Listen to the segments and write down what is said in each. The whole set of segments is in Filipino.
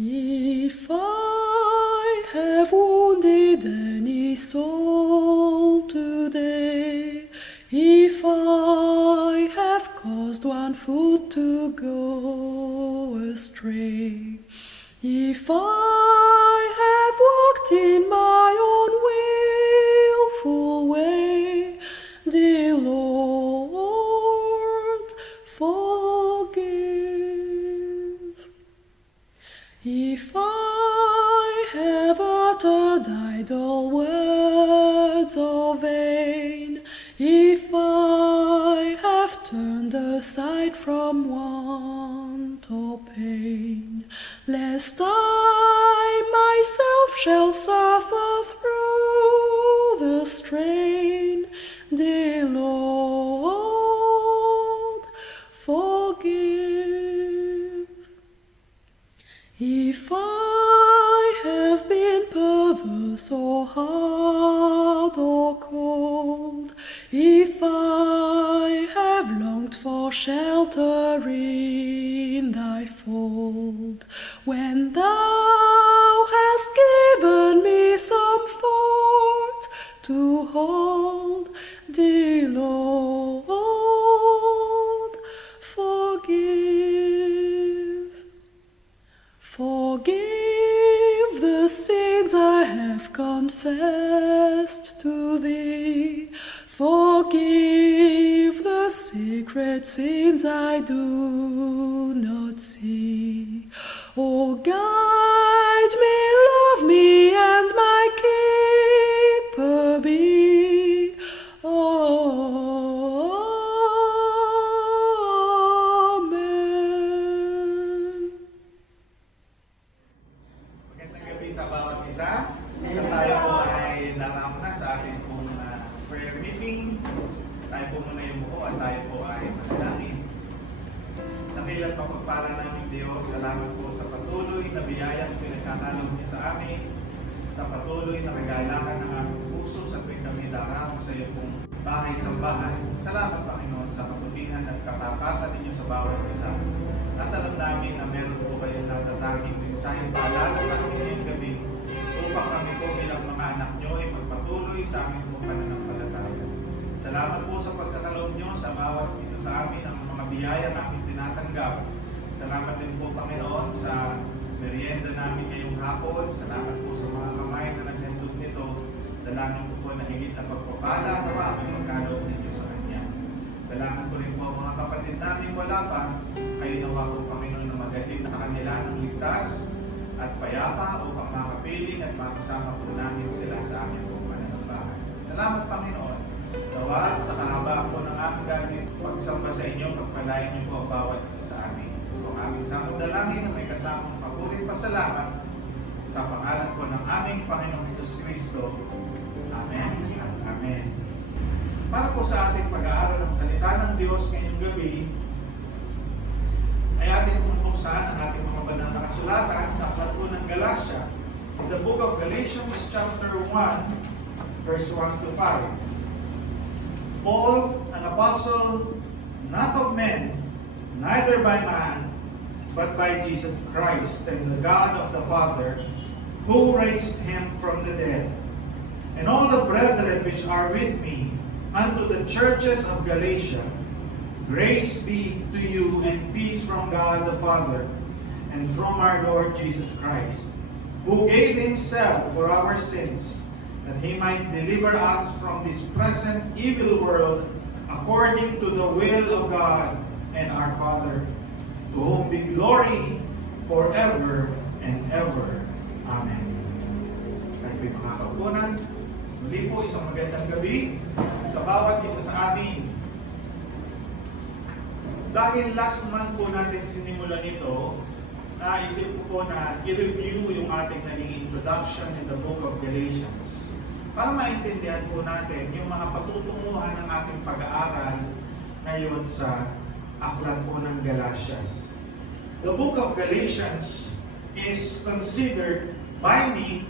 If I have wounded any soul today, if I have caused one foot to go astray, if I have walked in my own willful way, dear Lord, forgive. If I have uttered idle words of vain, if I have turned aside from want or pain, lest I myself shall suffer through the strain, dear Lord, forgive. If I have been perverse or hard or cold, if I have longed for shelter in thy fold, when thou hast given me some fort to hold, dear Lord, forgive. Forgive the sins I have confessed to thee. Forgive the secret sins I do not see. Oh, guide me, love me, and my keeper be. Amen. Magandang gabi sa bawat isa. At tayo po ay narap na sa ating pong prayer meeting. Tayo po muna yung buko at tayo po ay manalangin. Dakilat pagpapala namin Diyos, salamat po sa patuloy na biyayang pinagkakalog niyo sa amin, sa patuloy na kagalakan ng aming puso sa tuwing kami daramo sa iyo pong bahay-sambahan. Salamat Panginoon sa katutihan at katapatan ninyo sa bawat isa. At alam namin na meron po kayong natatanging mensaheng paalala sa amin ngayong gabi upang kami po bilang mga anak nyo ay magpatuloy sa aming pong pananampalataya. Salamat po sa pagkakaloob nyo sa bawat isa sa amin ang mga biyaya na aming tinatanggap. Salamat din po Panginoon sa merienda namin ngayong hapon. Salamat po sa mga kamay na naghandog nito. Dalangin po po na higit na pagpapala na aming magkaloob ninyo sa Kanya. Dalangin po rin po ang mga kapatid namin wala pa. Kayo nawa po Panginoon na maghatid sa kanila ng ligtas at payapa upang makapiling at makasama po namin sila sa aming pong pananampalataya. Salamat Panginoon. Nawa sa kahabaan po ng aming gabi, pagsamba sa inyo, pagpalain niyo po ang bawat isa sa amin. So ang aming samang dalangin na may kasamang papulit pasalamat sa pangalan po ng aming Panginoong Hesus Kristo. Amen at Amen. Para po sa ating pag-aaral ng salita ng Diyos ngayong gabi, ay ating bubuksan ang ating mga banal na kasulatan sa aklat po ng Galatia. In the book of Galatians chapter 1, verse 1 to 5. Paul, an apostle, not of men, neither by man, but by Jesus Christ and the God of the Father, who raised him from the dead. And all the brethren which are with me unto the churches of Galatia, grace be to you and peace from God the Father and from our Lord Jesus Christ, who gave himself for our sins, that he might deliver us from this present evil world, according to the will of God and our Father, to whom be glory forever and ever. Amen. Kahit may mga kaupunan, muli po isang magandang gabi sa bawat isa sa atin. Dahil last month po natin sinimulan ito, naisip ko po na i-review yung ating naging introduction in the book of Galatians para maintindihan po natin yung mga patutunguhan ng ating pag-aaral ngayon sa aklat po ng Galatia. The book of Galatians is considered by me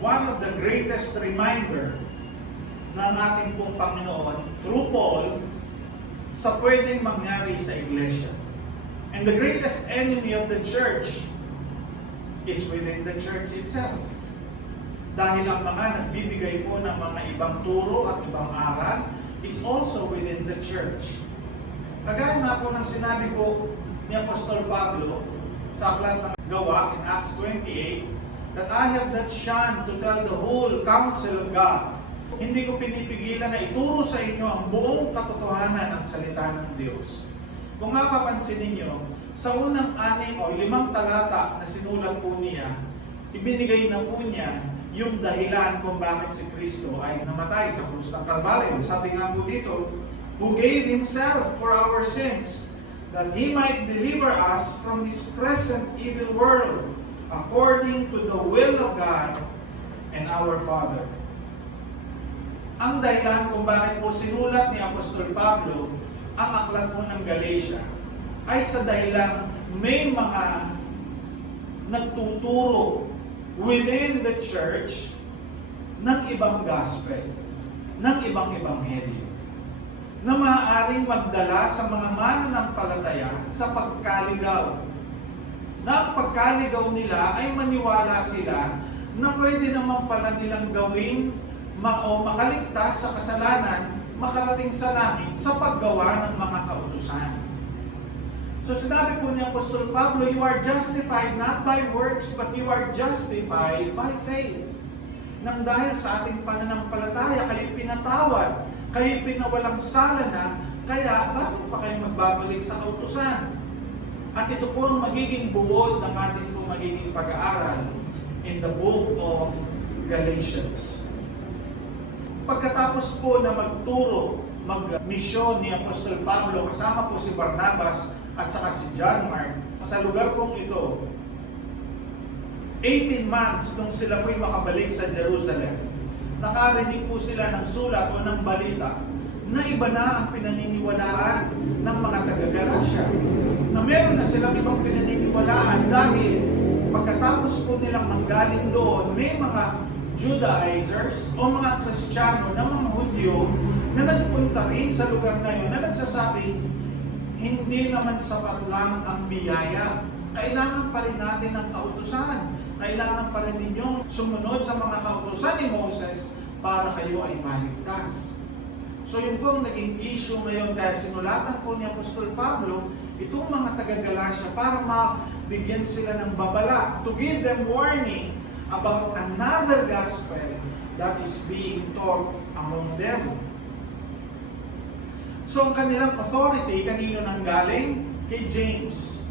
one of the greatest reminder ng ating pong Panginoon through Paul sa pwedeng mangyari sa iglesia. And the greatest enemy of the church is within the church itself. Dahil ang mga nagbibigay po ng mga ibang turo at ibang aral is also within the church. Kagaya nga po ng sinabi po ni Apostol Pablo sa aklat ng Gawa in Acts 28, that I have not shunned to tell the whole counsel of God. Hindi ko pinipigilan na ituro sa inyo ang buong katotohanan ng salita ng Diyos. Kung mapapansin ninyo, sa unang 6 o 5 talata na sinulat po niya, ibinigay na po niya yung dahilan kung bakit si Kristo ay namatay sa krus ng Kalbaryo. Sabi nga po dito, who gave Himself for our sins, that He might deliver us from this present evil world, according to the will of God and our Father. Ang dahilan kung bakit po sinulat ni Apostol Pablo ang aklat po ng Galatia ay sa dahilang may mga nagtuturo within the church ng ibang gospel, ng ibang ebanghelyo, na maaaring magdala sa mga mananampalataya sa pagkaligaw. Na ang pagkaligaw nila ay maniwala sila na pwede naman pala nilang gawin o makaligtas sa kasalanan, makarating sa langit sa paggawa ng mga kautusan. So sinabi po ni Apostol Pablo, you are justified not by works, but you are justified by faith. Nang dahil sa ating pananampalataya, kayo pinatawad, kayo pinawalang sala na, kaya bakit pa kayo magbabalik sa kautusan? At ito po ang magiging buod ng ating po magiging pag-aaral in the book of Galatians. Pagkatapos po na magturo, mag-misyon ni Apostol Pablo, kasama po si Barnabas at saka si John Mark, sa lugar pong ito, 18 months nung sila po'y makabalik sa Jerusalem, nakarinig po sila ng sulat o ng balita na iba na ang pinaniniwalaan ng mga taga-Galatia. Na meron na silang ibang pinaniniwalaan dahil pagkatapos po nilang manggaling doon, may mga Judaizers o mga Kristiyano na mga Hudyo na nagpunta rin sa lugar na yun na nagsasabi, hindi naman sapat lang ang biyaya. Kailangan pa rin natin ng kautusan. Kailangan pa rin ninyong sumunod sa mga kautusan ni Moses para kayo ay maligtas. So yun po ang naging issue ngayon, kaya sinulatan po ni Apostol Pablo itong mga taga-Galatia para mabigyan sila ng babala, to give them warning about another gospel that is being taught among them. So ang kanilang authority, kanino nang galing? Kay James.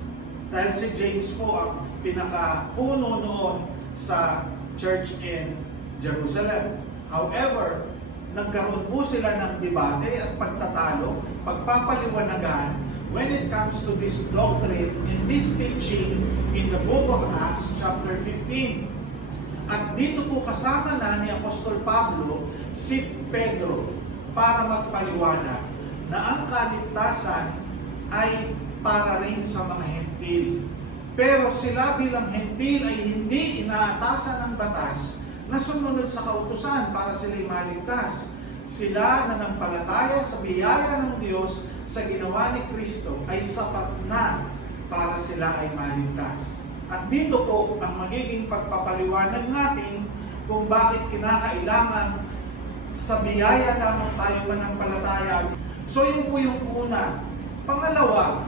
Dahil si James po ang pinaka-puno noon sa church in Jerusalem. However, nagkaroon po sila ng debate at pagtatalo, pagpapaliwanagan when it comes to this doctrine and this teaching in the book of Acts chapter 15. At dito po kasama na ni Apostol Pablo si Pedro para magpaliwanag na ang kaligtasan ay para rin sa mga hentil. Pero sila bilang hentil ay hindi inaatasan ng batas na sumunod sa kautusan para sila'y maligtas. Sila na nanampalataya sa biyaya ng Diyos sa ginawa ni Kristo ay sapat na para sila ay maligtas. At dito po ang magiging pagpapaliwanag natin kung bakit kinakailangan sa biyaya lamang tayo manampalataya. So yun po yung una. Pangalawa,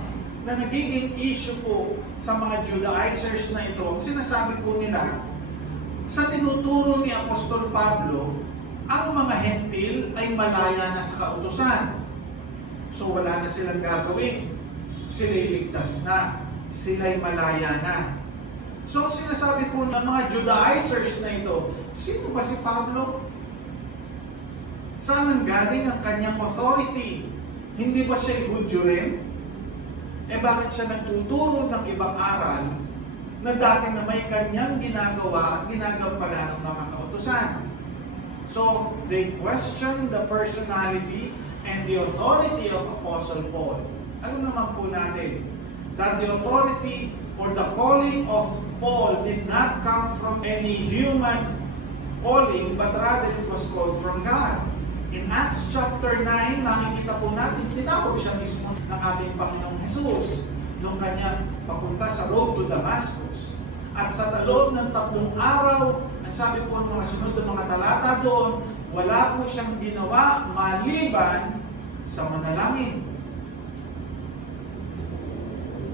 na nagiging issue po sa mga Judaizers na ito, sinasabi po nila, sa tinuturo ni Apostol Pablo, ang mga hentil ay malaya na sa kautusan. So wala na silang gagawin. Sila'y ligtas na. Sila'y malaya na. So sinasabi po ng mga Judaizers na ito, sino ba si Pablo? Saan nanggaling ang kanyang authority? Hindi ba siya Hudyo rin? Bakit siya nagtuturo ng ibang aral na dati na may kanyang ginagawa at ginagampanan ng mga kautusan? So, they question the personality and the authority of Apostle Paul. Ano naman po natin? That the authority or the calling of Paul did not come from any human calling, but rather it was called from God. In Acts chapter 9, nakikita po natin, tinawag siya mismo ng ating Panginoong Jesus nung kanya papunta sa road to Damascus. At sa loob ng 3 araw, ang sabi po ng mga sunod ng mga talata doon, wala po siyang ginawa maliban sa manalangin.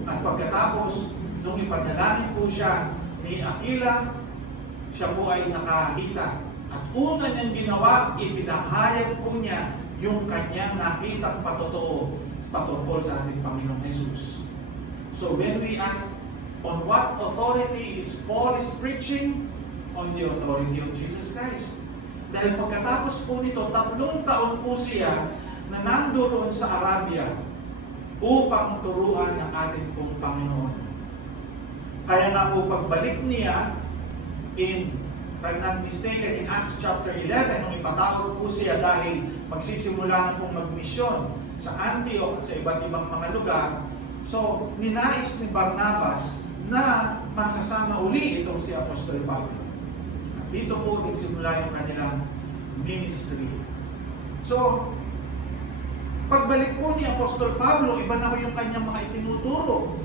At pagkatapos, nung ipanalangin po siya ni Aquila, siya po ay nakakita. At una niyang ginawa, ipinahayag po niya yung kanyang nakitang patotoo patungkol sa ating Panginoong Jesus. So when we ask, on what authority is Paul is preaching? On the authority of Jesus Christ. Dahil pagkatapos po nito, 3 taon po siya na nandoon sa Arabia upang turuan ng ating pong Panginoon. Kaya nga po pagbalik niya if I'm not mistaken, in Acts chapter 11, nung ipatawag po siya dahil magsisimula na pong magmisyon sa Antioch at sa iba't ibang mga lugar, so ninais ni Barnabas na makasama uli itong si Apostol Pablo. At dito po nagsimula yung kanilang ministry. So, pagbalik po ni Apostol Pablo, iba na po yung kanyang mga itinuturo.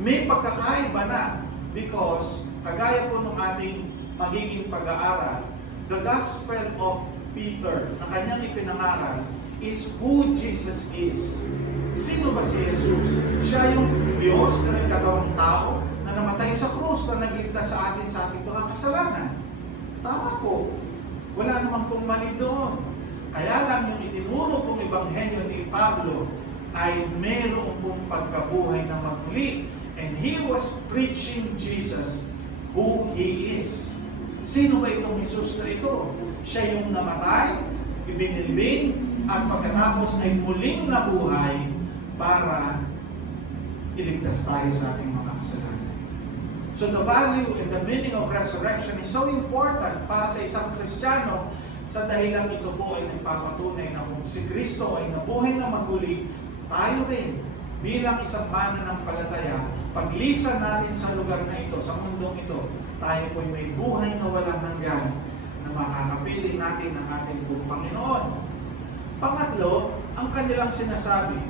May pagkakaiba na because kagaya po ng ating magiging pag-aaral, the Gospel of Peter na kanyang ipinangaral is who Jesus is. Sino ba si Jesus? Siya yung Diyos na nagkatawang tao na namatay sa krus na nagligtas sa ating mga kasalanan. Tama po. Wala naman pong mali doon. Kaya lang yung itinuro pong ebanghelyo ni Pablo ay mayroong pong pagkabuhay na magmuli. And he was preaching Jesus who He is. Sino ba itong Jesus na ito? Siya yung namatay, ibinilbing, at pagkatapos ay muling nabuhay para iligtas tayo sa ating mga kasalanan. So the value and the meaning of resurrection is so important para sa isang Kristiyano sa dahilan ito po ay nagpapatunay na kung si Kristo ay nabuhay na maguli, tayo rin bilang isang mananampalataya, paglisan natin sa lugar na ito, sa mundong ito, tayo po'y may buhay na walang hanggan na makakapiling natin ng ating buong Panginoon. Pangatlo, ang kanilang sinasabi,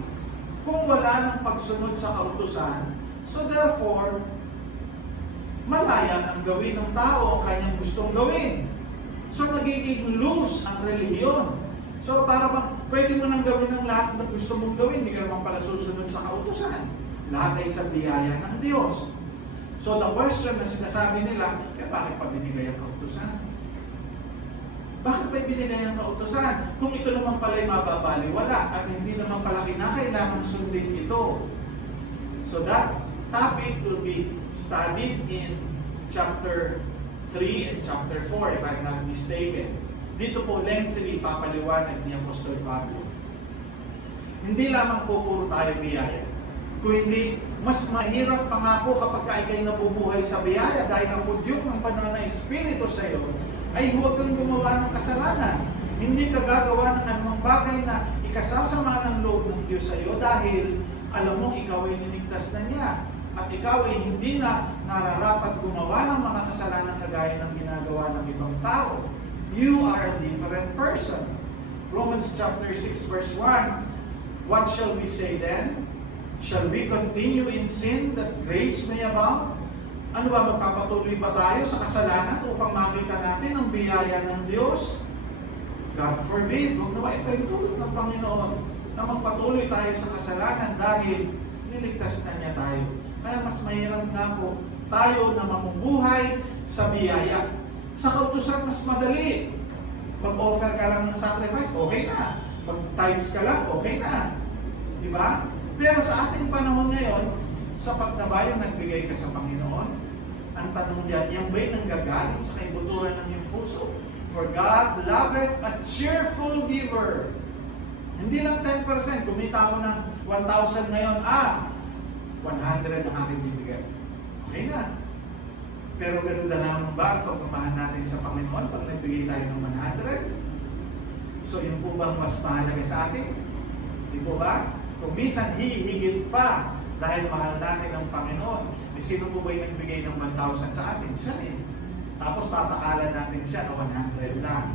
kung wala ng pagsunod sa kautusan, so therefore, malaya ang gawin ng tao ang kanyang gustong gawin. So nagiging loose ang relihiyon. So para bang pwede mo nang gawin ng lahat na gusto mong gawin, hindi ka naman pala susunod sa kautusan. Lahat ay sa biyaya ng Diyos. So the question na sinasabi nila, bakit pa binigay ang kautusan? Bakit pa binigay ang kautusan? Kung ito naman pala ay mababaliwala at hindi naman pala kinakailangan sundin ito. So that topic will be studied in chapter 3 and chapter 4 if I'm not mistaken. Dito po lengthily papaliwanag ni Apostol Pablo. Hindi lamang po puro tayo biyaya. Kung hindi, mas mahirap pa nga po kapag ikay nabubuhay sa biyaya dahil ang pudyok ng banal na Espiritu sa iyo ay huwag kang gumawa ng kasalanan. Hindi ka gagawa ng anumang bagay na ikasasama ng loob ng Diyos sa iyo dahil alam mo ikaw ay niligtas na niya. At ikaw ay hindi na nararapat gumawa ng mga kasalanan kagaya ng ginagawa ng ibang tao. You are a different person. Romans chapter 6 verse 1, what shall we say then? Shall we continue in sin that grace may abound? Ano ba, magpapatuloy ba tayo sa kasalanan upang makita natin ang biyaya ng Diyos? God forbid, huwag naman ipagtulot ng Panginoon na magpatuloy tayo sa kasalanan dahil niligtas na niya tayo. Kaya mas mahirap nga po tayo na mamubuhay sa biyaya. Sa kautusan mas madali. Mag-offer ka lang ng sacrifice, okay na. Mag-tithes ka lang, okay na. Di ba? Pero sa ating panahon ngayon, sapat na ba yung nagbigay ka sa Panginoon? Ang tanong diyan, yan ba'y nanggagaling sa kaibuturan ng iyong puso? For God loveth a cheerful giver. Hindi lang 10%. Kumita ako ng 1,000 ngayon, 100 ang aking bibigay. Okay na. Pero ganun na naman ba ang pagmamahal natin sa Panginoon pag nagbigay tayo ng 100? So yun po bang mas mahalaga sa atin? Di po ba? Kung minsan hihigit pa dahil mahal natin ang Panginoon, sino po ba yung nagbigay ng 1,000 sa atin? Siya rin. Tapos tatakalan natin siya na 100 lang.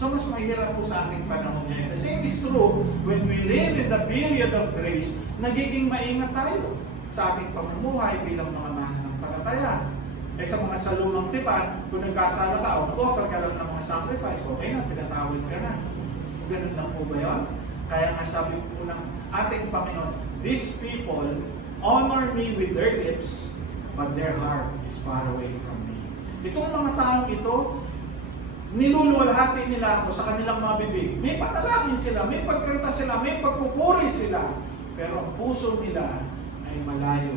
So mas mahirap po sa ating panahon ngayon. The same is true when we live in the period of grace, nagiging maingat tayo sa ating pamumuhay bilang mga mananampalataya. pananampalataya. Eh sa mga salumang tipan, kung nagkasala ka, o mag-offer ka lang ng mga sacrifice, okay na, pinatawid ka na. Ganun lang po ba yun? Kaya nga sabi po ng ating Panginoon, these people honor me with their lips, but their heart is far away from me. Itong mga taong ito, niluluwalhati nila ako sa kanilang mga bibig. May patalangin sila, may pagkanta sila, may pagpupuri sila. Pero ang puso nila ay malayo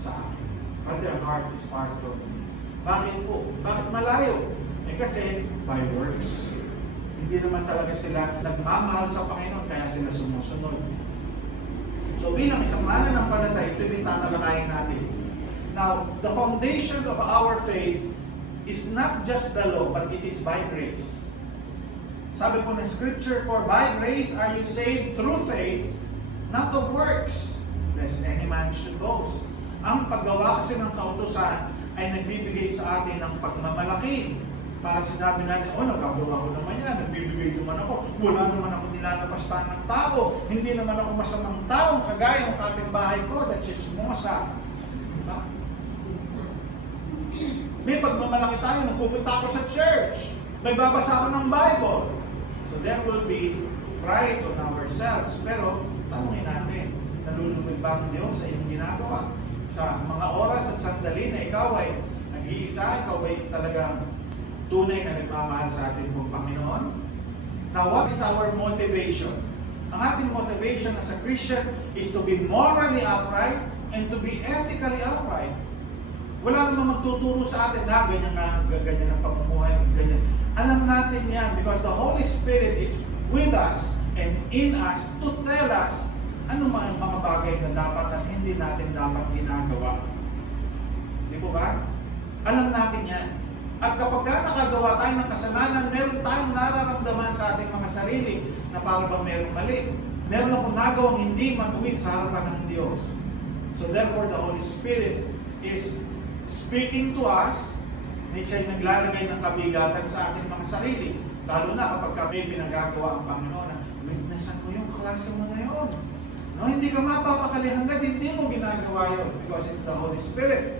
sa akin. But their heart is far from me. Bakit po? Bakit malayo? Eh kasi by works. Hindi naman talaga sila nagmamahal sa Panginoon, kaya sila sumusunod. So bilang isang mananampalataya, ito yung tatalakayin natin. Now, the foundation of our faith is not just the law, but it is by grace. Sabi po ng Scripture, for by grace are you saved through faith, not of works, lest any man should boast. Ang paggawa kasi ng kautusan ay nagbibigay sa atin ng pagmamalaki. Para sinabi natin, oh, nagagawa ko naman yan, nagbibigay naman ako, wala naman ako nilalabastan ng tao, hindi naman ako masamang taong kagaya ng kapitbahay ko, na chismosa. Diba? May pagmamalaki tayo, nagpupunta ako sa church, may babasa ako ng Bible. So there will be pride on ourselves. Pero, tanungin natin, nalulugod ba ang Diyos sa iyong ginagawa? Sa mga oras at sandali na ikaw ay nag-iisa, ikaw ay talagang tunay na nagmamahal sa ating pong Panginoon? Now, what is our motivation? Ang ating motivation as a Christian is to be morally upright and to be ethically upright. Wala namang magtuturo sa atin na ganyan ang pamumuhay, ganyan. Alam natin yan because the Holy Spirit is with us and in us to tell us ano man mga bagay na dapat at hindi natin dapat ginagawa. Di po ba? Alam natin yan. At kapag nakagawa tayo ng kasalanan, meron tayong nararamdaman sa ating mga sarili na para bang merong mali. Meron akong nagawang hindi matuwid sa harapan ng Diyos. So therefore, the Holy Spirit is speaking to us, na siya'y naglalagay ng kabigatan sa ating mga sarili. Lalo na kapag kami pinagagawa ang Panginoon na, witnessan ko yung klase mo na yun. No, hindi ka mapapakali hanggat hindi mo ginagawa yun because it's the Holy Spirit.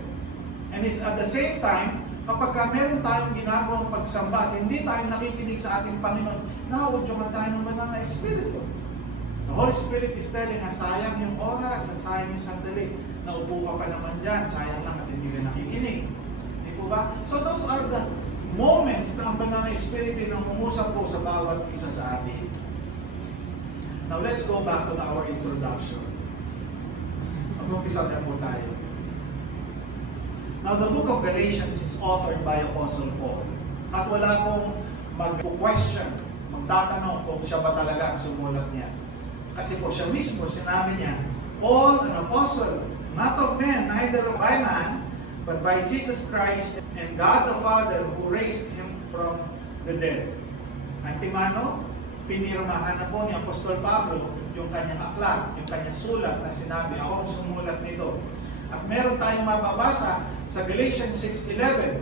And it's at the same time, kapag meron tayong ginagawang pagsamba at hindi tayo nakikinig sa ating Panginoon, nauudyokan tayo ng banal na Espiritu. The Holy Spirit is telling us, sayang yung oras at sayang yung sandali. Naupo ka pa naman dyan, sayang lang at hindi ka nakikinig. Hindi po ba? So those are the moments na ang banal na Espiritu na umusap po sa bawat isa sa atin. Now let's go back to our introduction. Mag-umpisa na po tayo. Now the book of Galatians is authored by Apostle Paul. At wala akong mag-question, magtatanong kung siya ba talaga ang sumulat niya. Kasi po siya mismo, sinabi niya, Paul, an apostle, not of men, neither by man, but by Jesus Christ and God the Father who raised him from the dead. Antimano, pinirmahan na po ni Apostol Pablo yung kanyang aklat, yung kanyang sulat na sinabi, ako ang sumulat nito. At meron tayong mababasa sa Galatians 6:11.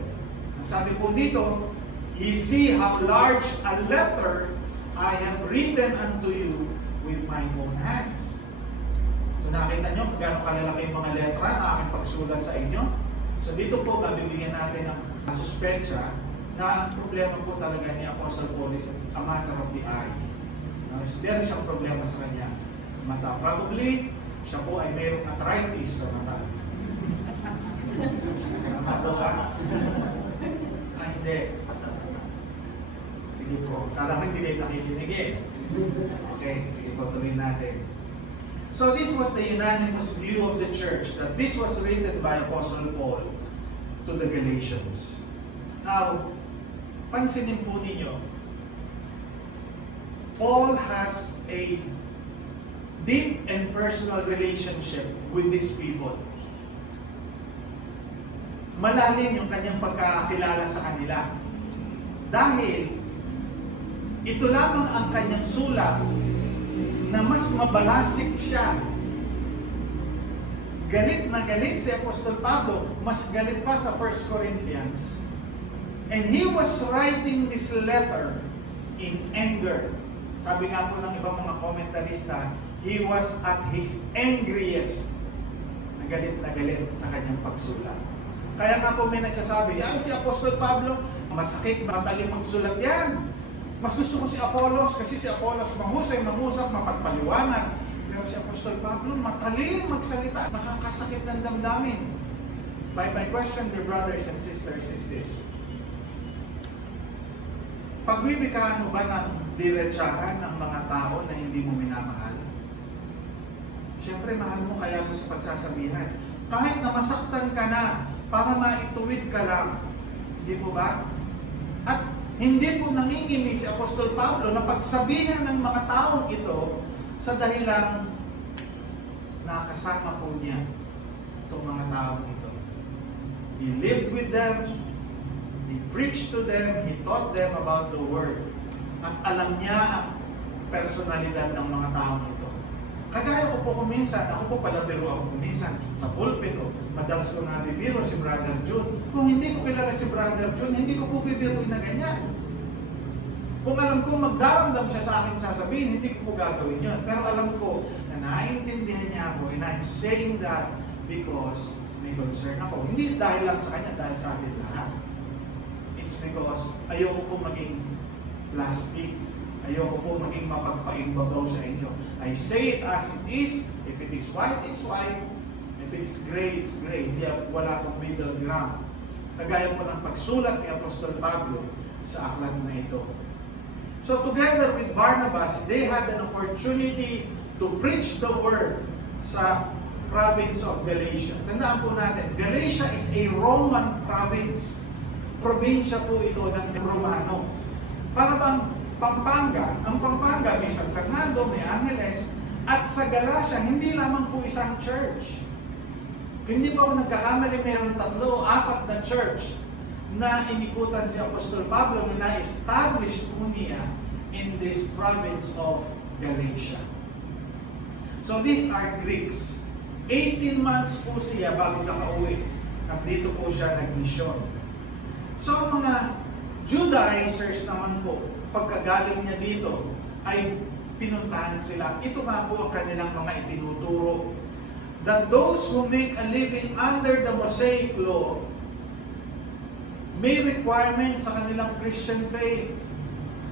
Ang sabi po dito, ye see how large a letter I have written unto you with my own hands. So nakita nyo kung gano'ng kalalaki yung mga letra na aking pagsulat sa inyo. So dito po, mabibigyan natin ng suspensya na ang problema po talaga ni Apostle Paul is a matter of the eye. Meron siyang problema sa kanya mata. Probably, siya po ay mayroong arthritis sa mata. Tama po ba? Hindi. Sige po. Kala ko hindi kayo nakikinig eh. Okay, sige po, tuloy natin. So this was the unanimous view of the church that this was written by Apostle Paul to the Galatians. Now, pansinin po ninyo, Paul has a deep and personal relationship with these people. Malalim yung kanyang pagkakilala sa kanila. Dahil ito lamang ang kanyang sulat na mas mabalasik siya. Galit na galit si Apostol Pablo, mas galit pa sa 1 Corinthians. And he was writing this letter in anger. Sabi nga po ng ibang mga komentarista, he was at his angriest. Na galit sa kanyang pagsulat. Kaya nga po may nagsasabi, ay si Apostol Pablo, masakit, mataling magsulat yan. Mas gusto ko si Apollos kasi si Apollos mahusay, mangusap, mapagpaliwanag. Pero si Apostol Pablo, mataling magsalita, nakakasakit ng damdamin. My question, dear brothers and sisters, is this. Pagbibigyan mo ba ng diretsahan ng mga tao na hindi mo minamahal? Siyempre, mahal mo kaya mo sa pagsasabihan. Kahit na masaktan ka na, para maituwid ka lang. Hindi po ba? At hindi po nanginginig si Apostol Pablo na pagsabihan ng mga taong ito sa dahilang nakasama po niya itong mga taong ito. He lived with them, he preached to them, he taught them about the Word. At alam niya ang personalidad ng mga taong ito. Kagaya ko po kuminsan, ako po palabiro ako kuminsan sa pulpit o madalas ko nabibiro si Brother June. Kung hindi ko kilala si Brother June, hindi ko po bibiruin na ganyan. Kung alam ko magdaramdam siya sa akin sasabihin, hindi ko po gagawin yun. Pero alam ko na naiintindihan niya ako and I'm saying that because may concern ako. Hindi dahil lang sa kanya, dahil sa akin lahat. It's because ayoko po maging plastic. Ayoko po maging mapagpaimbabaw sa inyo. I say it as it is. If it is white, it's white. If it's gray, it's gray. Hindi, wala pong middle ground. Kagaya po ng pagsulat ni Apostol Pablo sa aklat na ito. So together with Barnabas, they had an opportunity to preach the word sa province of Galatia. Tandaan po natin, Galatia is a Roman province. Probinsya po ito ng Romano. Para bang Pampanga, ang Pampanga may San Fernando, may Angeles, at sa Galacia, hindi lamang po isang church. Hindi pa ako nagkakamali, mayroon 3 o 4 na church na inikutan si Apostol Pablo na na-establish po niya in this province of Galatia. So these are Greeks. 18 months po siya bago nakauwi. At dito po siya nagmisyon. So mga Judaizers naman po, pagkagaling niya dito, ay pinuntahan sila. Ito nga po ang kanilang mga itinuturo. That those who make a living under the Mosaic law may requirement sa kanilang Christian faith.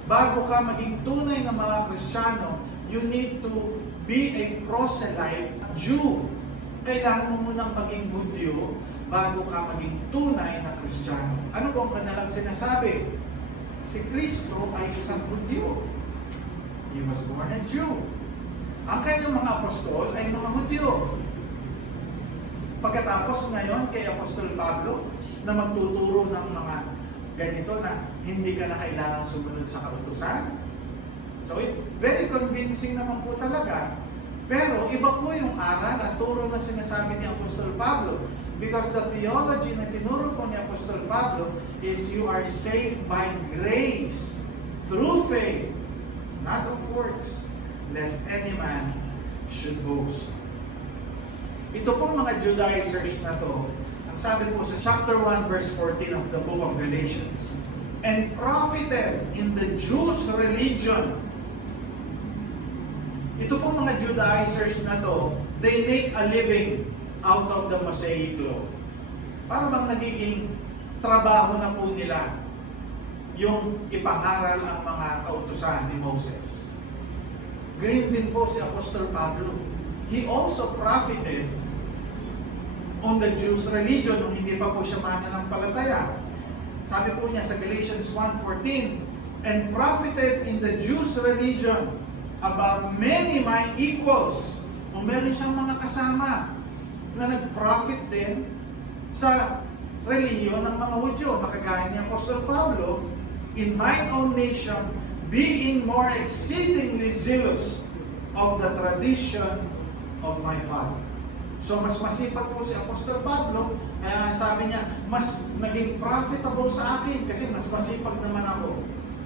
Bago ka maging tunay na mga Kristiyano, you need to be a proselyte Jew. Kailangan mo munang maging Hudyo bago ka maging tunay na Kristiyano. Ano po ang kanilang sinasabi? Si Kristo ay isang Hudyo. He was born a Jew. Ang kanyang mga apostol ay mga Hudyo. Pagkatapos ngayon kay Apostol Pablo na magtuturo ng mga ganito na hindi ka na kailangan sumunod sa kautusan. So very convincing naman po talaga. Pero iba po yung aral at turo na sinasabi ni Apostol Pablo. Because the theology na tinuro po ni Apostol Pablo is you are saved by grace through faith, not of works, lest any man should boast. Ito pong mga Judaizers na to, ang sabi po sa chapter 1 verse 14 of the book of Galatians, and profited in the Jews' religion. Ito pong mga Judaizers na to, they make a living out of the Mosaic law. Para bang nagiging trabaho na po nila yung ipangaral ang mga kautusan ni Moses. Ganyan din po si Apostol Pablo. He also profited on the Jews' religion nung hindi pa po siya mananampalataya. Sabi po niya sa Galatians 1:14, and profited in the Jews' religion about many my equals. O meron siyang mga kasama na nag-profit din sa reliyon ng mga Hudyo. Nakagaya ni Apostol Pablo, in mine own nation, being more exceedingly zealous of the tradition of my father. So mas masipag po si Apostol Pablo, kaya sabi niya, mas naging profitable sa akin kasi mas masipag naman ako.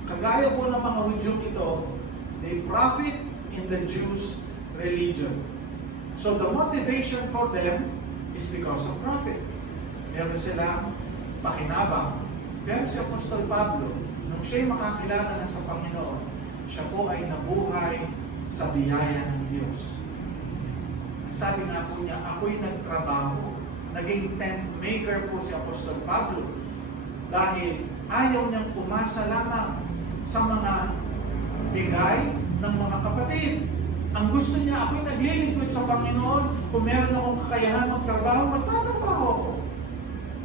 Kagaya po ng mga Hudyo ito, they profit in the Jews' religion. So the motivation for them is because of profit. Meron silang pakinabang. Pero si Apostol Pablo, nung siya'y makakilala na sa Panginoon, siya po ay nabuhay sa biyaya ng Diyos. Sabi nga po niya, ako'y nagtrabaho naging tent maker po si Apostol Pablo. Dahil ayaw niyang umasa lamang sa mga bigay ng mga kapatid. Ang gusto niya, ako'y naglilingkod sa Panginoon. Kung meron akong kakayahan magtrabaho, magtatrabaho ako.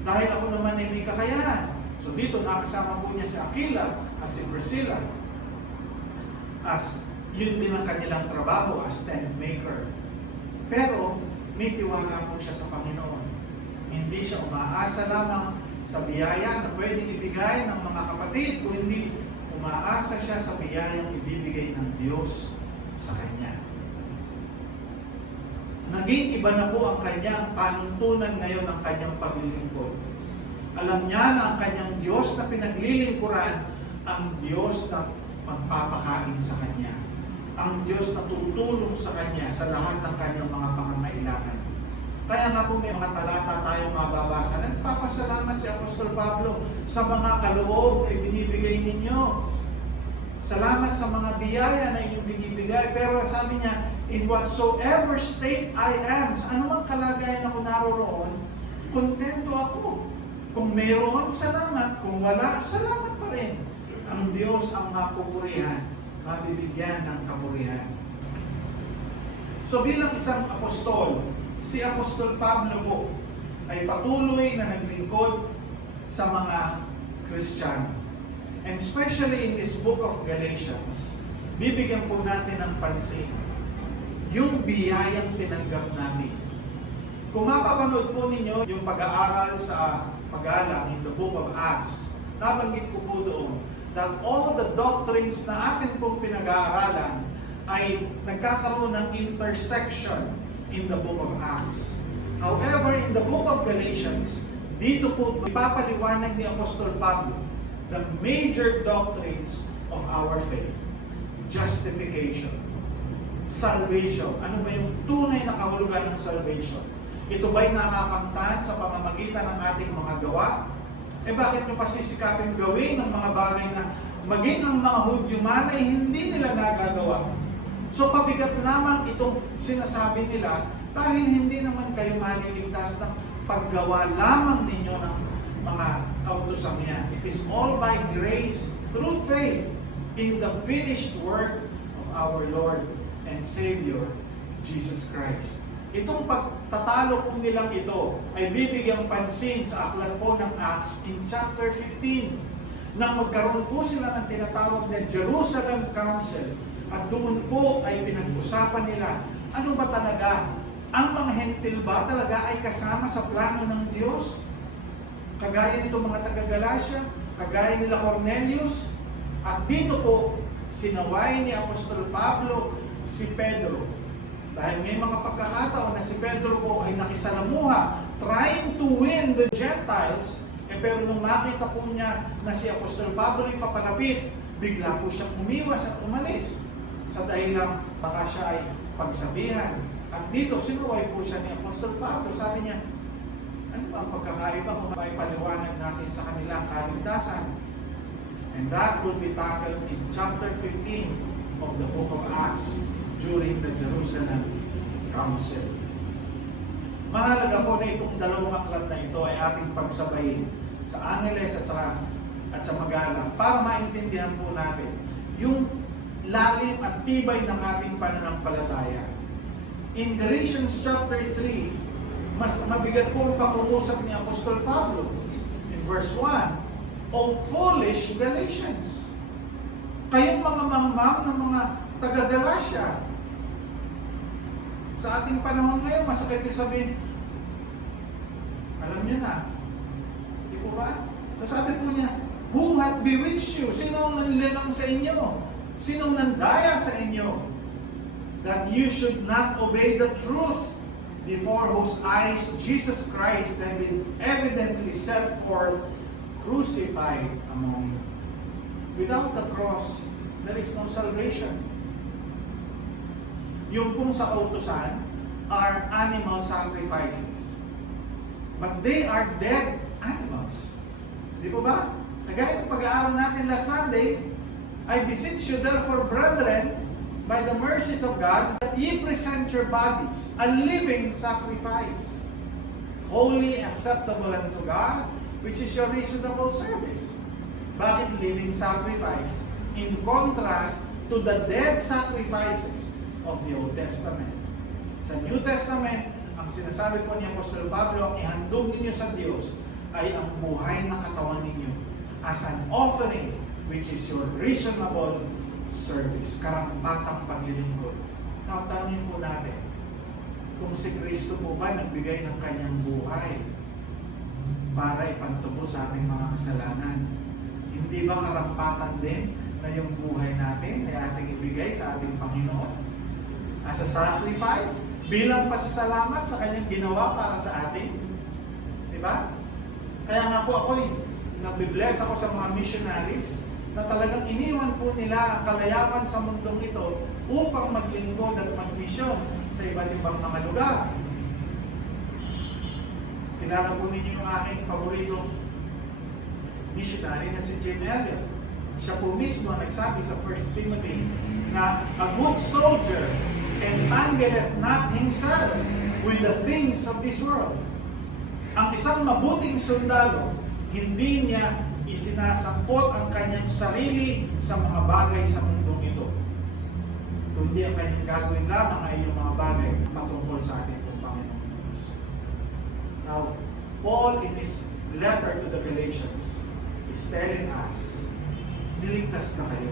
Dahil ako naman ay may kakayahan. So dito nakasama po niya si Aquila at si Priscilla. As yun din ang kanilang trabaho as tent maker. Pero may tiwala po siya sa Panginoon. Hindi siya umaasa lamang sa biyaya na pwedeng ibigay ng mga kapatid, kundi umaasa siya sa biyayang ibibigay ng Diyos sa kanya. Naging iba na po ang kanyang panuntunan ngayon ng kanyang paglilingkod. Alam niya na ang kanyang Diyos na pinaglilingkuran, ang Diyos na magpapakain sa kanya. Ang Diyos na tutulong sa kanya sa lahat ng kanyang mga pangangailangan. Kaya nga po may mga talata tayong mababasa. Nagpapasalamat si Apostol Pablo sa mga kaloob na ibinibigay ninyo. Salamat sa mga biyaya na inyong binibigay. Pero sabi niya, in whatsoever state I am, sa anumang kalagayan ako naroroon, kontento ako. Kung mayroon, salamat. Kung wala, salamat pa rin. Ang Diyos ang mapupurihan, mabibigyan ng kapurihan. So bilang isang apostol, si Apostol Pablo po ay patuloy na naglingkod sa mga Kristiyano. And especially in this book of Galatians, bibigyan po natin ng pansin yung biyayang tinanggap natin. Kung mapapanood po ninyo yung pag-aaral sa pag-aalang in the book of Acts, nabanggit ko po doon that all the doctrines na atin pong pinag-aaralan ay nagkakaroon ng intersection in the book of Acts. However, in the book of Galatians, dito po ipapaliwanag ni Apostol Pablo the major doctrines of our faith. Justification, salvation. Ano ba yung tunay na kahulugan ng salvation? Ito ba'y nakakamtan sa pamamagitan ng ating mga gawa? Bakit nyo pasisikapin gawin ng mga bagay na maging ang mga Hudyo man ay hindi nila nagagawa? So pabigat lamang itong sinasabi nila dahil hindi naman kayo maliligtas ng paggawa lamang ninyo ng mga kautosang yan. It is all by grace through faith in the finished work of our Lord and Savior, Jesus Christ. Itong pagtatalo po nilang ito ay bibigyang pansin sa aklat po ng Acts in chapter 15 nang magkaroon po sila ng tinatawag na Jerusalem Council at doon po ay pinag-usapan nila ano ba talaga, ang mga hentil ba talaga ay kasama sa plano ng Diyos? Kagaya nito mga taga-Galacia, kagaya nila Cornelius, at dito po sinaway ni Apostol Pablo si Pedro. Dahil may mga pagkakataon na si Pedro po ay nakisalamuha, trying to win the Gentiles, pero nung nakita po niya na si Apostol Pablo ay papalapit, bigla po siyang umiwas at umalis. Sa dahilang baka siya ay pagsabihan. At dito, sinuway po siya ni Apostol Pablo. Sabi niya, ano ba ang pagkakaiba kung may paliwanag natin sa kanilang kaligtasan? And that will be tackled in chapter 15 of the book of Acts during the Jerusalem Council. Mahalaga po na itong dalawang aklat na ito ay ating pagsabayin sa Angeles at sa Magalang para maintindihan po natin yung lalim at tibay ng ating pananampalataya. In Galatians chapter 3, mas mabigat po ang pag-uusap ni Apostol Pablo. In verse 1, O foolish Galatians! Kayong mga mangmang ng mga taga-Galacia. Sa ating panahon ngayon, masakit yung sabihin, alam niyo na. Di po ba? Sasabi po niya, who hath bewitched you? Sinong nanlilang sa inyo? Sinong nandaya sa inyo? That you should not obey the truth, before whose eyes Jesus Christ had been evidently set forth, crucified among you. Without the cross, there is no salvation. Yung pong sa kautusan are animal sacrifices. But they are dead animals. Di po ba? Nagaya ng pag-aaral natin last Sunday, I beseech you therefore, brethren, by the mercies of God, that ye present your bodies a living sacrifice, holy, acceptable unto God, which is your reasonable service. Bakit living sacrifice? In contrast to the dead sacrifices of the Old Testament. Sa New Testament, ang sinasabi po ni Apostol Pablo, ang ihandog ninyo sa Diyos ay ang buhay na katawan ninyo as an offering, which is your reasonable service, karampatang paglilingkod. Now, tanungin po natin, kung si Kristo po ba nagbigay ng kanyang buhay para ipantubos sa ating mga kasalanan, hindi ba karampatan din na yung buhay natin ay ating ibigay sa ating Panginoon as a sacrifice, bilang pasasalamat sa kanyang ginawa para sa atin? Diba? Kaya nga po ako, nabibless ako sa mga missionaries na talagang iniwan po nila ang kalayapan sa mundong ito upang maglingkod at magmisyon sa iba't ibang mga lugar. Kilala po ninyo yung aking paboritong missionary na si Jim Elliot. Siya po mismo nagsabi sa 1 Timothy na a good soldier entangleth not himself with the things of this world. Ang isang mabuting sundalo, hindi niya isinasangkot ang kanyang sarili sa mga bagay sa mundong ito. Kundi ang kanyang gagawin lamang ay yung mga bagay patungkol sa ating Panginoon Diyos. Now, Paul in his letter to the Galatians is telling us, niligtas na kayo.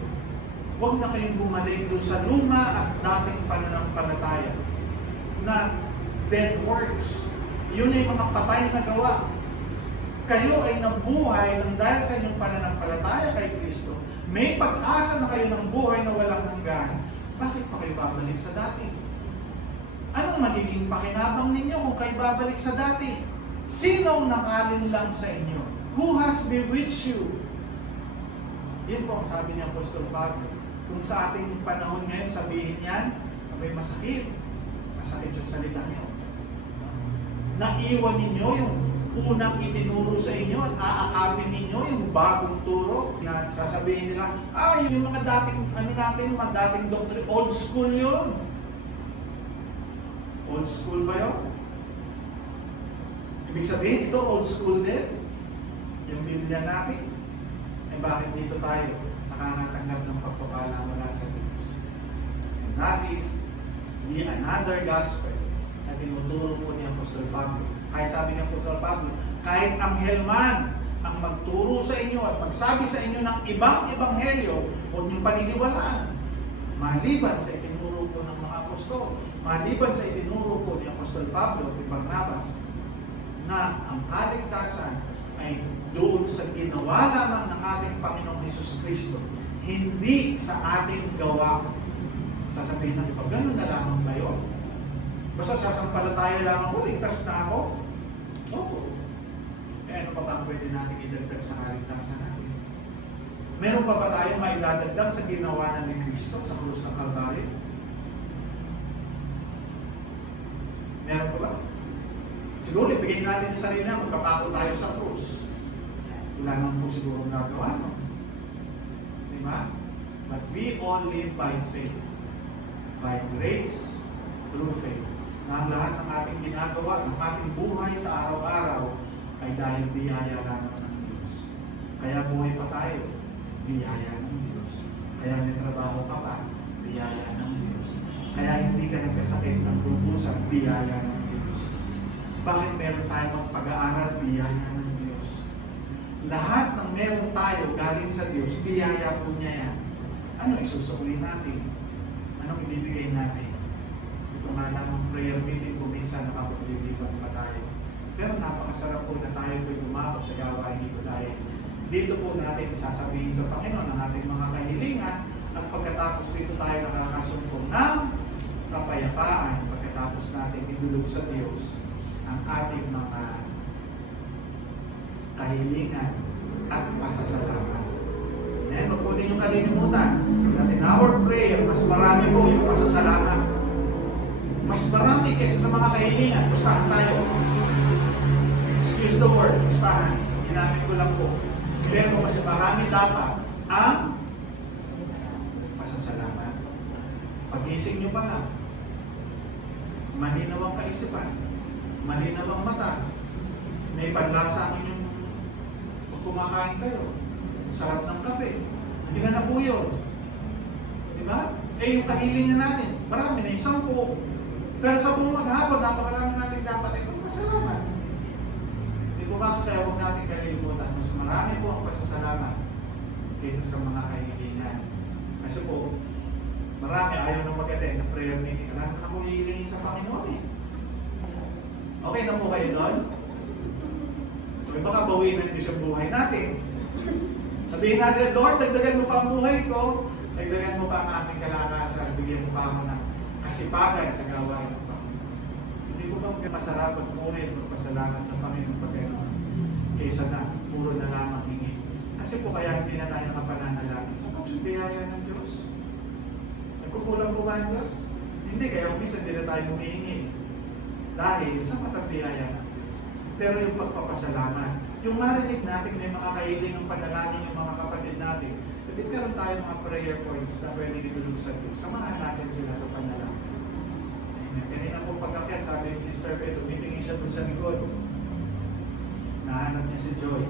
Huwag na kayong bumalik doon sa luma at dating pananampalataya na dead works. Yun ay mga patay na gawa. Kayo ay nabuhay ng dahil sa inyong pananampalataya kay Kristo. May pag-asa na kayo ng buhay na walang hanggan. Bakit pa kayo babalik sa dati? Anong magiging pakinabang ninyo kung kayo babalik sa dati? Sinong nakalin lang sa inyo? Who has bewitched you? Yan po ang sabi ni Apostol Pablo. Kung sa ating panahon ngayon sabihin yan, may masakit. Masakit yung salita niyo. Naiwan ninyo yung unang itinuro sa inyo at aakapin ninyo yung bagong turo na sasabihin nila, yung mga dating, mga dating doctrine, old school yun. Old school ba yun? Ibig sabihin, ito old school din. Yung Biblia natin. Eh bakit dito tayo nakakatanggap ng pagpapala mula sa Diyos? And that is the another gospel na tinuturo po ni Apostol Pablo. Kahit sabi ni Apostol Pablo, kahit anghel man ang magturo sa inyo at magsabi sa inyo ng ibang ebanghelyo, huwag niyong paniniwalaan. Maliban sa itinuro po ng mga apostol, maliban sa itinuro po ni Apostol Pablo at ni Barnabas, na ang kaligtasan ay doon sa ginawa lamang ng ating Panginoong Hesus Kristo, hindi sa ating gawa. Sasabihin ng iba, gano'n na lamang ba yun? Basta sasampalataya lang ako, ligtas na ako? Opo. Eh ano pa ba ang pwede natin idagdag sa kaligtasan natin? Meron pa ba tayo maidadagdag sa ginawa ni Kristo sa krus ng Kalbaryo? Meron pa ba? Siguro ibigay natin yung sarili na magkapako tayo sa krus. Wala naman po siguro gagawa, no? Diba? But we all live by faith. By grace, through faith. Na ang lahat ng ating ginagawa, ng ating buhay sa araw-araw ay dahil biyaya lamang ng Diyos. Kaya buhay pa tayo, biyaya ng Diyos. Kaya may trabaho ka pa, biyaya ng Diyos. Kaya hindi ka nagkasakit ng lubusan, biyaya ng Diyos. Bakit meron tayong magpag-aaral, biyaya ng Diyos? Lahat ng meron tayo galing sa Diyos, biyaya po niya yan. Ano isusukli natin? Anong ibibigay natin? Ito nga lang ang prayer meeting kung minsan nakapaglilipan pa tayo. Pero napakasarap po na tayo po'y dumako sa gawain dito dahil dito po natin sasabihin sa Panginoon ang ating mga kahilingan at pagkatapos dito tayo nakakasumpong ng kapayapaan pagkatapos natin idulog sa Diyos ang ating mga kahilingan at pasasalamat. Amen. Huwag po ninyong kalilimutan that in our prayer, mas marami po yung pasasalamat. Mas marami kaysa sa mga kahilingan. Pustahan tayo. Excuse the word. Pustahan. Ginamit ko lang po. Pero mas marami dapat ang pasasalamat. Pag-ising nyo pa lang, malinaw ang kaisipan, malinaw ang mata, may panlasa ang inyong pag kumakain kayo. Sarap ng kape. Hindi na po yun. Diba? Eh yung kahilingan natin, marami na, 10. Pero sa buong maghapon, napakarami natin dapat ay magpasalamat. Di ba ba? Kaya huwag natin kalilimutan. Mas marami po ang pasasalamat kaysa sa mga kahilingan. Kasi po, marami ayaw na mag-attend ng prayer meeting. Marami na po hihilingin sa Panginoon eh. Okay na po kayo doon? Okay, baka bawiin natin sa buhay natin. Sabihin natin, Lord, dagdagan mo pa ang buhay ko. Dagdagan mo pa ang aming kalakasan. Bigyan mo pa ako ng kasipagan sa gawain ng Panginoon. Hindi ko ba masarap at ngunit magpasalamat sa Panginoon pag gano'n? Kaysa na, puro na lamang hingi. Kasi po kaya hindi na tayo nakapananalangin sa pagsubiyaya ng Diyos. Nagkukulang po ba ang Diyos? Hindi, kaya minsan hindi na tayo humihingi. Dahil sa matagbiyaya ng Diyos. Pero yung pagpapasalamat, yung marinig natin may mga kahiling ang panalangin yung mga kapatid natin, hindi meron tayo mga prayer points na pwede itulog sa Diyos. Samahan natin sila sa panalangin. Amen. Kanina po pagkakyat, sabi ni Sister Faye, tumitingin siya doon sa likod. Nahanap niya si Joy.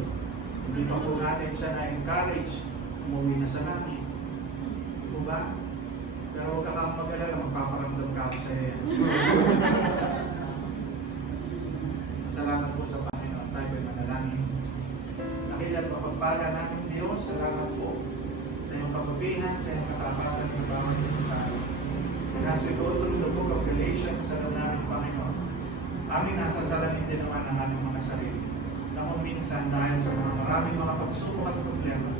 Hindi pa po natin siya na-encourage, umuwi na sa langit. Di po ba? Pero huwag ka kang mag-alala, magpaparamdam ka ako sa iyo. Salamat po sa Panginoon. Tayo ay manalangin. Nakilat mapagpala namin Diyos. Salamat po sa iyong pagbabihan, sa iyong katapatan sa bawat isa sa amin. And as we go through the book of Galatians, sa namin Panginoon, amin nasasalamin din naman ang aming mga sarili. Na kung minsan dahil sa mga maraming mga pagsubok at problema,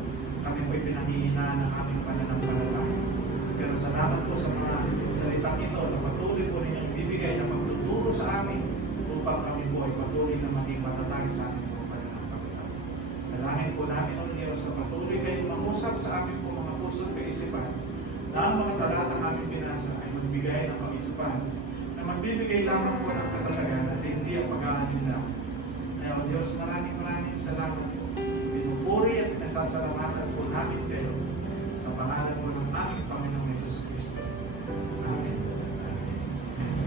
kami po'y pinanghihinaan ng aming pananampalataya. Pero salamat po sa mga salitang ito na patuloy po ninyong ibibigay na pagtuturo sa amin upang kami po ay patuloy na maging matatag sa aming po pananampalataya. Dalangin po namin ang Diyos na patuloy kayong mangusap sa aming po mga puso at kaisipan na ang mga talatang aming binasa ay magbigay ng pag-isipan na magbibigay lamang po ng katatagan at hindi ang pag-aanin lang. Kaya o Diyos, maraming salamat po. Pinupuri at pinasasalamatan po namin kayo sa pangalan po ng aming Panginoong Yesus Cristo. Amen.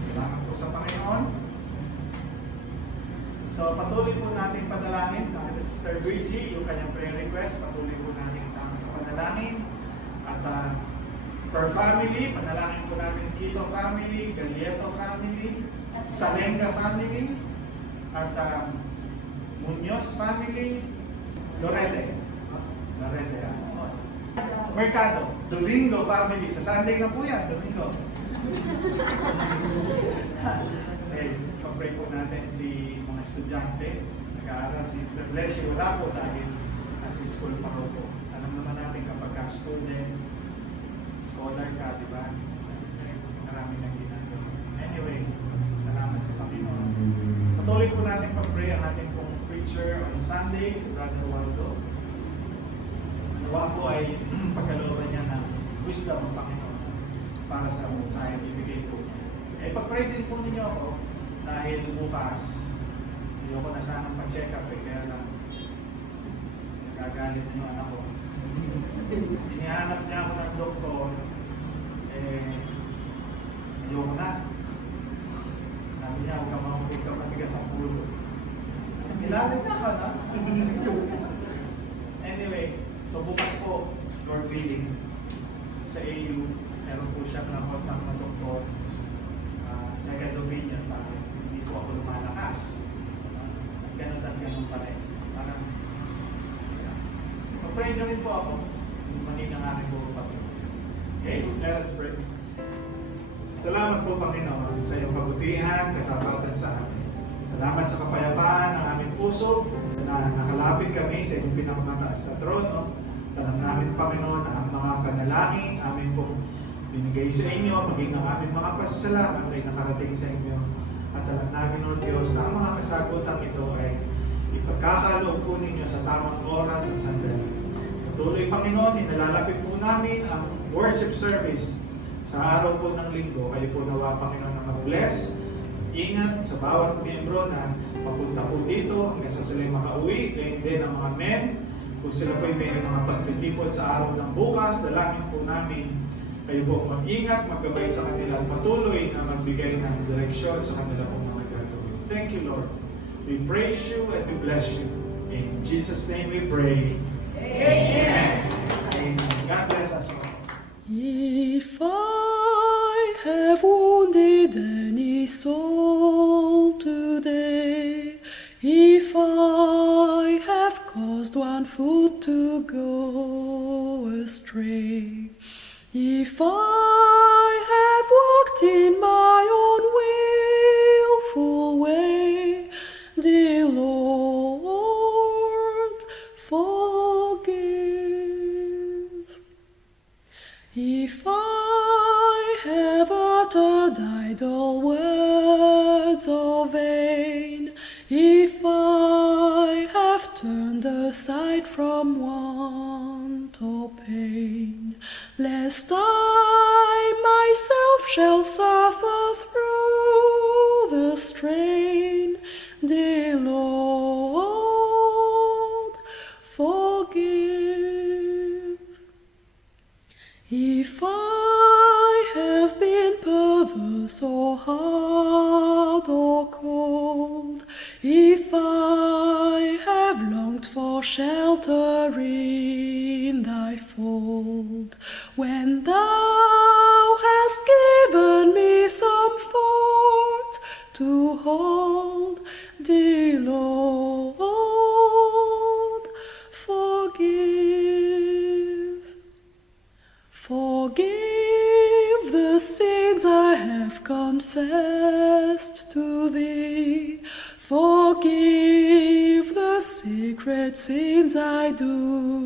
Salamat po sa Panginoon. So patuloy po natin panalangin. Nakita si Sister Bridgie, yung kanyang prayer request, patuloy po natin isama sa panalangin. At per family, panalangin po natin Quito family, Galieto family, Salenga family, at Muñoz family, Lorete. Mercado, Domingo family. Sa Sunday na po yan, Domingo. Okay, pag-pray po natin si mga estudyante. Nag-aaral si Sister Blessy. Wala po dahil si school pa po. Alam naman natin kapag ka-student, scholar ka, di ba? Marami nang ginagawa. Anyway, salamat sa Panginoon. Patuloy po natin pag-pray ang ating pong preacher on Sunday, si Brother Waldo. Nawa po ay pagkalooban niya ng wisdom ng Panginoon para sa mensahe na ibigay po niya. Eh, pag-pray din po ninyo ako dahil bukas, hindi ako na sanang pa-check up kaya lang nagagalit na yung anak ko. Inihanap niya ako ng doktor, ayoko na. Sabi niya, huwag ka matigas ang pulo. Nilalit na ka na. Anyway, so bukas po, Lord willing, sa AU, meron po siya na contact ng doktor. Second opinion, bakit hindi po ako lumalakas. Ganun at ganun pa rin. Parang, mag-pray nyo rin po ako. Maging ang aking buong patuloy. Okay, let us pray. Salamat po, Panginoon, sa iyong kabutihan, katapatan sa amin. Salamat sa kapayapaan ng aming puso na nakalapit kami sa iyong pinakamataas na trono. Alam namin, Panginoon, ang mga panalangin amin po binigay sa inyo, maging ang aming mga pasasalamat ay nakarating sa inyo. At alam namin, O Diyos, na ang mga kasagutan ito ay ipagkakaloob po ninyo sa tamang oras at sandali. Tuloy, Panginoon, inalalapit po namin ang worship service sa araw po ng linggo. Kayo po nawa, Panginoon, na mag-bless. Ingat sa bawat miyembro na papunta po dito hanggang sa sila makauwi. Kaya din ang mga men, kung sila po may mga pagtitipon sa araw ng bukas, dalangin po namin kayo po mag-ingat, maggabay sa kanila at patuloy na magbigay ng direksyon sa kanila pong mga gagawin. Thank you, Lord. We praise you and we bless you. In Jesus' name we pray. Amen. Amen. God bless us all. If I have wounded any soul today, if I have caused one foot to go astray, if I have walked in my own willful way, dear Lord, forgive. If I have uttered idle words of vain, if I have turned aside from want or pain, lest I myself shall suffer through the strain, dear Lord, forgive. If I have been perverse or hard or cold, if I have longed for shelter in thy fold, when thou hast given me some fort to hold, dear Lord, forgive. Forgive the sins I have confessed to thee. Forgive the secret sins I do